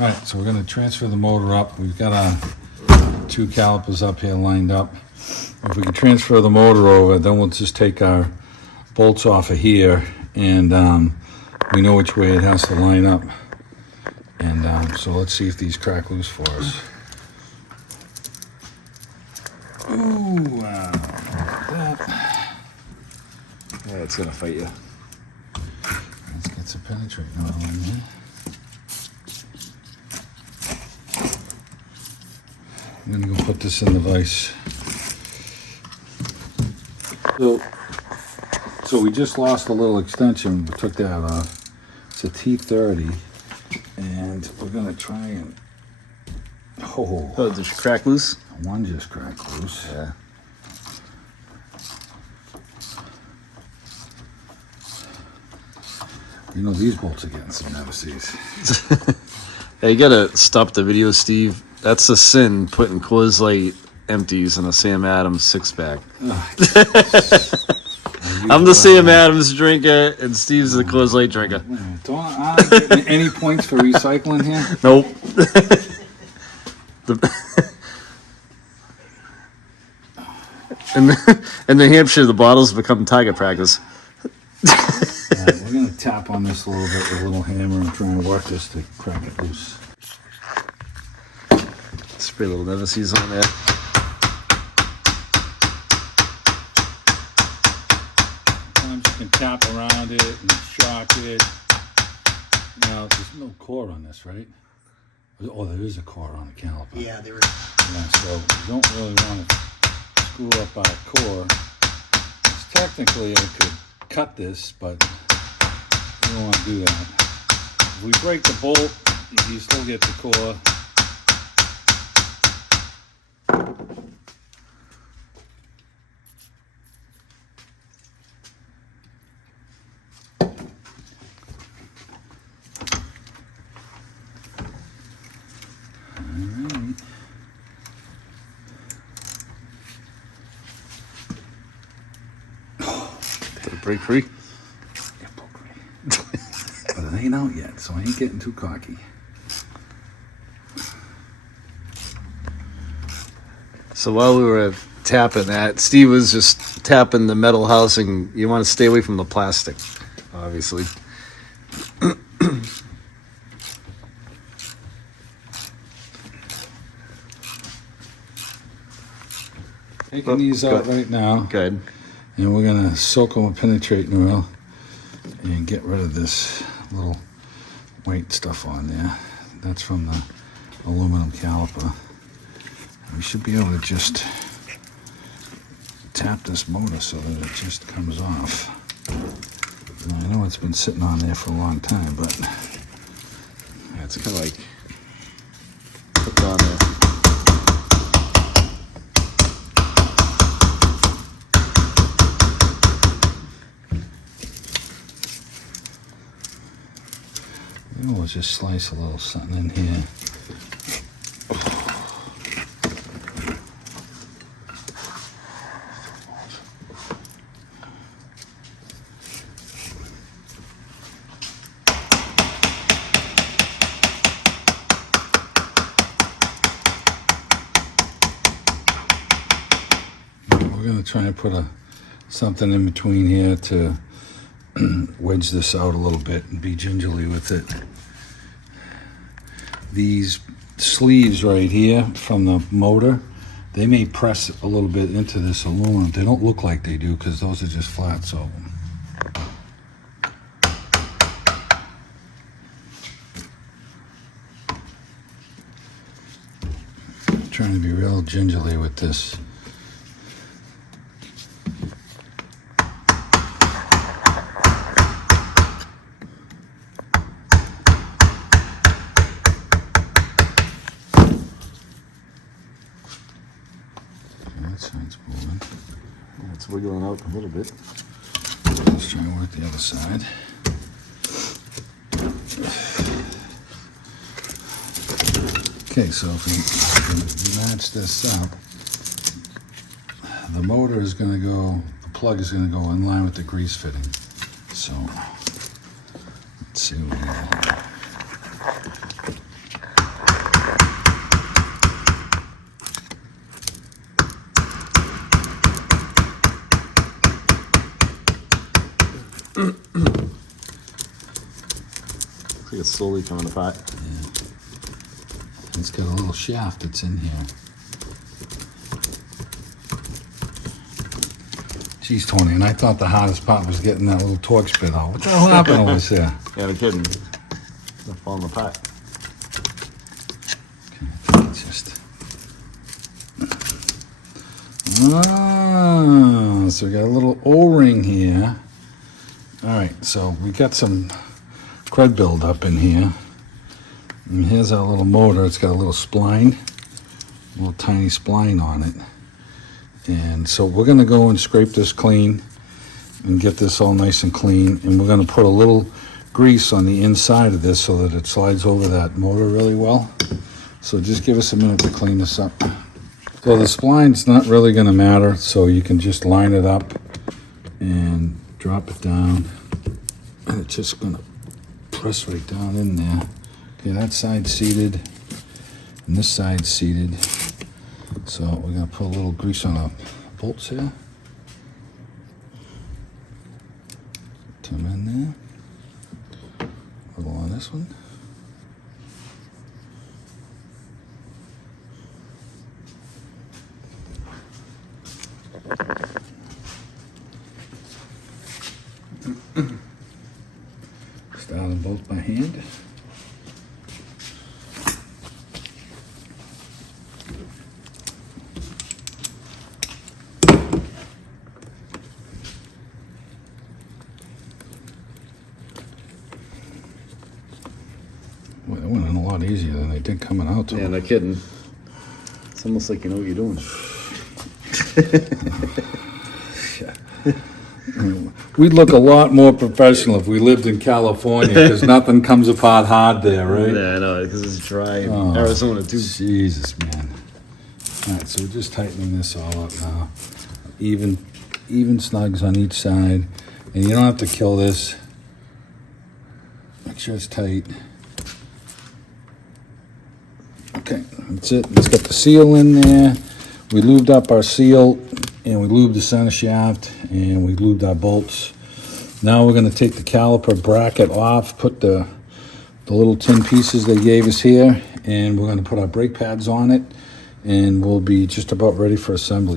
All right, so we're going to transfer the motor up. We've got our 2 calipers up here lined up. If we can transfer the motor over, then we'll just take our bolts off of here, and we know which way it has to line up. And so let's see if these crack loose for us. Ooh, wow. That. Yeah, it's gonna fight you. Let's get some penetrate oil in here. I'm gonna go put this in the vise. So we just lost a little extension. We took that off. It's a T30, and we're gonna try and. Oh, did you crack loose? One just cracked loose. Yeah. You know, these bolts are getting some nemesis. Hey, you gotta stop the video, Steve. That's a sin, putting Coors Light empties in a Sam Adams 6-pack. I'm the Sam Adams drinker, and Steve's the Coors Light drinker. I getting any points for recycling here? Nope. In New Hampshire, the bottles become target practice. Right, we're going to tap on this a little bit with a little hammer and try and work this to crack it loose. Spray a little nemesis on there. Sometimes you can tap around it and shock it. Now, there's no core on this, right? Oh, there is a core on the caliper. Yeah, there is. Yeah, so you don't really want to screw up our core. Technically, I could cut this, but we don't want to do that. If we break the bolt, you still get the core. Did it break free? But it ain't out yet, so I ain't getting too cocky. So while we were tapping that, Steve was just tapping the metal housing. You want to stay away from the plastic, obviously. Taking these out right now. Good. And we're gonna soak them with penetrating oil and get rid of this little white stuff on there. That's from the aluminum caliper. We should be able to just tap this motor so that it just comes off. And I know it's been sitting on there for a long time, but Yeah, it's kind of like put on there. we'll just slice a little something in here. We're going to try and put something in between here to wedge this out a little bit and be gingerly with it. These sleeves right here from the motor, they may press a little bit into this aluminum. They don't look like they do because those are just flat, so. I'm trying to be real gingerly with this. Side's moving. It's wiggling out a little bit. Let's try and work the other side. Okay, so if we match this up, the motor is going to go, the plug is going to go in line with the grease fitting. So, let's see what we got. think it's slowly coming apart. It's got a little shaft that's in here. Geez, Tony, and I thought the hardest part was getting that little Torx bit out. What the hell happened over there? Yeah, no kidding. They're falling apart. It's just... Ah, so we got a little O-ring here. All right, so we got some crud build up in here. And here's our little motor. It's got a little spline, a little tiny spline on it. And so we're gonna go and scrape this clean and get this all nice and clean. And we're gonna put a little grease on the inside of this so that it slides over that motor really well. So just give us a minute to clean this up. So the spline's not really gonna matter, so you can just line it up and drop it down. And it's just gonna press right down in there. Okay, that side's seated and this side's seated. So we're gonna put a little grease on our bolts here. Put them in there. A little on this one. Start them both by hand. Well, it went in a lot easier than they did coming out to Yeah, them. no kidding. It's almost like you know what you're doing. We'd look a lot more professional if we lived in California because nothing comes apart hard there, right? Yeah, I know, because it's dry in Oh, Arizona too. Jesus, man. All right, so we're just tightening this all up now. Even snugs on each side. And you don't have to kill this. Make sure it's tight. Okay, that's it. It's got the seal in there. We lubed up our seal and we lubed the center shaft and we lubed our bolts. Now we're going to take the caliper bracket off, put the little tin pieces they gave us here, and we're going to put our brake pads on it, and we'll be just about ready for assembly.